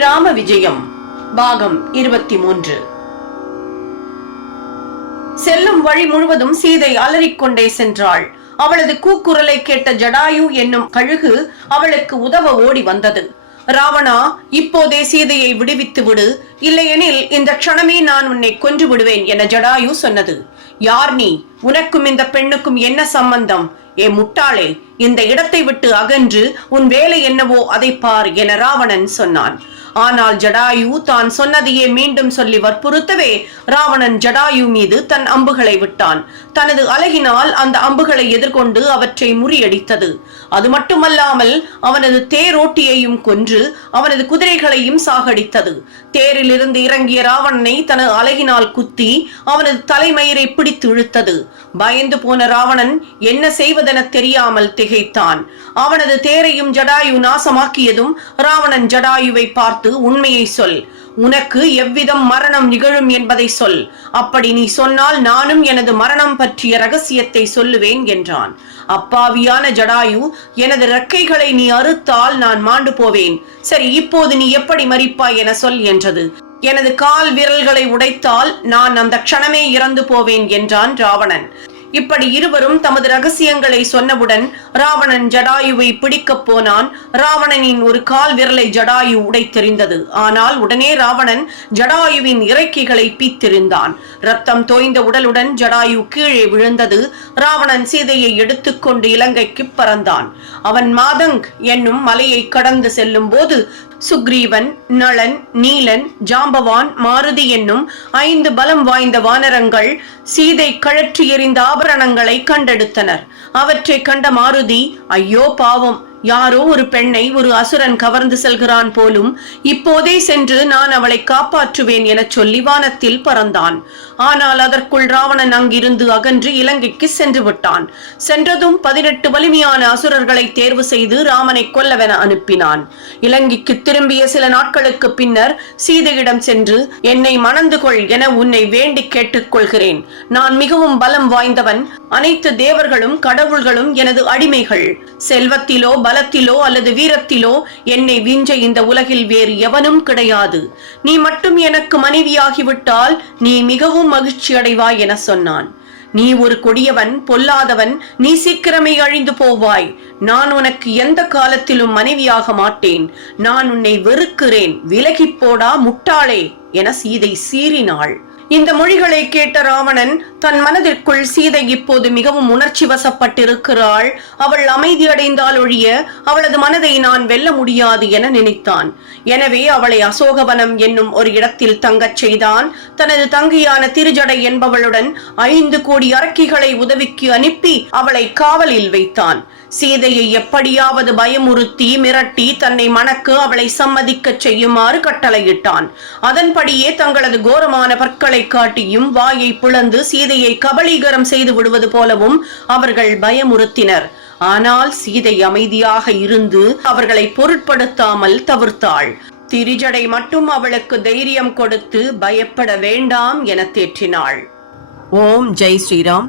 ராம விஜயம் பாகம் இருபத்தி மூன்று செல்லும் வழி முழுவதும் சீதை அலறிக்கொண்டே சென்றாள். அவளது கூக்குரலை கேட்ட ஜடாயு என்னும் கழுகு அவளுக்கு உதவ ஓடி வந்தது. ராவணா இப்போதே சீதையை விடுவித்து விடு. இல்லையெனில் இந்த க்ஷணமே நான் உன்னை கொன்று விடுவேன் என ஜடாயு சொன்னது. யார் நீ? உனக்கும் இந்த பெண்ணுக்கும் என்ன சம்பந்தம்? ஏ முட்டாளே இந்த இடத்தை விட்டு அகன்று உன் வேலை என்னவோ அதை பார் என ராவணன் சொன்னான். ஆனால் ஜடாயு தான் சொன்னதையே மீண்டும் சொல்லி வற்புறுத்தவே ராவணன் ஜடாயு மீது தன் அம்புகளை விட்டான். தனது அழகினால் அந்த அம்புகளை எதிர்கொண்டு அவற்றை முறியடித்தது. அது மட்டுமல்லாமல் அவனது தேரோட்டியையும் கொன்று அவனது குதிரைகளையும் சாகடித்தது. தேரிலிருந்து இறங்கிய ராவணனை தனது அழகினால் குத்தி அவனது தலைமயிரை பிடித்து இழுத்தது பயந்து போன ராவணன் என்ன செய்வதென தெரியாமல் திகைத்தான். அவனது தேரையும் ஜடாயு நாசமாக்கியதும் ராவணன் ஜடாயுவை பார்த்து பார்த்து உண்மையை சொல். உனக்கு எவ்விதம் மரணம் நிகழும் என்பதை சொல். அப்படி நீ சொன்னால் நானும் எனது மரணம் பற்றிய ரகசியத்தை சொல்லுவேன் என்றான். அப்பாவியான ஜடாயு எனது ரெக்கைகளை நீ அறுத்தால் நான் மாண்டு போவேன். சரி இப்போது நீ எப்படி மறிப்பாய் என சொல் என்றது. எனது கால் விரல்களை உடைத்தால் நான் அந்த க்ஷணமே இறந்து போவேன் என்றான் ராவணன். இப்படி இருவரும் தமது ரகசியங்களை சொன்னவுடன் ராவணன் ஜடாயுவை பிடிக்கப் போனான். ராவணனின் ஒரு கால் விரலை ஜடாயு உடைத்தெறிந்தது. ஆனால் உடனே ராவணன் ஜடாயுவின் இறக்கைகளை பீத்திருந்தான். ரத்தம் தோய்ந்த உடலுடன் ஜடாயு கீழே விழுந்தது. ராவணன் சீதையை எடுத்துக்கொண்டு இலங்கைக்கு பறந்தான். அவன் மாதங் என்னும் மலையை கடந்து செல்லும் போது சுக்ரீவன் நளன் நீலன் ஜாம்பவான் மாருதி என்னும் ஐந்து பலம் வாய்ந்த வானரங்கள் சீதை கழற்றி எறிந்த ஆபரணங்களை கண்டெடுத்தனர். அவற்றை கண்ட மாருதி ஐயோ பாவம் யாரோ ஒரு பெண்ணை ஒரு அசுரன் கவர்ந்து செல்கிறான் போலும் இப்போதே சென்று நான் அவளை காப்பாற்றுவேன் எனச் சொல்லி வானத்தில் பறந்தான். ஆனால் அதற்குள் ராவணன் அங்கிருந்து அகன்று இலங்கைக்கு சென்று விட்டான். சென்றதும் பதினெட்டு வலிமையான அசுரர்களை தேர்வு செய்து ராமனை கொல்லவென அனுப்பினான். இலங்கைக்கு திரும்பிய சில நாட்களுக்கு பின்னர் சீதையிடம் சென்று என்னை மணந்து கொள் என உன்னை வேண்டி கேட்டுக்கொள்கிறேன். நான் மிகவும் பலம் வாய்ந்தவன். அனைத்து தேவர்களும் கடவுள்களும் எனது அடிமைகள். செல்வத்திலோ பலத்திலோ அல்லது வீரத்திலோ என்னை விஞ்ச இந்த உலகில் வேறு எவனும் கிடையாது. நீ மட்டும் எனக்கு மனைவியாகிவிட்டால் நீ மிகவும் மகிழ்ச்சி அடைவாய் என சொன்னான். நீ ஒரு கொடியவன் பொல்லாதவன் நீ சீக்கிரமே அழிந்து போவாய். நான் உனக்கு எந்த காலத்திலும் மனைவியாக மாட்டேன். நான் உன்னை வெறுக்கிறேன் விலகிப் போடா முட்டாளே என சீதை சீறினாள். இந்த மொழிகளை கேட்ட ராவணன் தன் மனதிற்குள் சீதை இப்போது மிகவும் உணர்ச்சி வசப்பட்டிருக்கிறாள் அவள் அமைதியடைந்தால் ஒழிய அவளது மனதை நான் வெல்ல முடியாது என நினைத்தான். எனவே அவளை அசோகவனம் என்னும் ஒரு இடத்தில் தங்கச் செய்தான். தனது தங்கியான திருஜடை என்பவளுடன் ஐந்து கோடி அரக்கிகளை உதவிக்கு அனுப்பி அவளை காவலில் வைத்தான். சீதையை எப்படியாவது பயமுறுத்தி மிரட்டி தன்னை மணக்கு அவளை சம்மதிக்கச் செய்யுமாறு கட்டளையிட்டான். அதன்படியே தங்களது கோரமான பற்களை காட்டியும் வாயை பிளந்து சீதையை கபலீகரம் செய்து விடுவது போலவும் அவர்கள் பயமுறுத்தினர். ஆனால் சீதை அமைதியாக இருந்து அவர்களை பொருட்படுத்தாமல் தவிர்த்தாள். திரிஜடை மட்டும் அவளுக்கு தைரியம் கொடுத்து பயப்பட வேண்டாம் என தேற்றினாள். ஓம் ஜெய் ஸ்ரீராம்.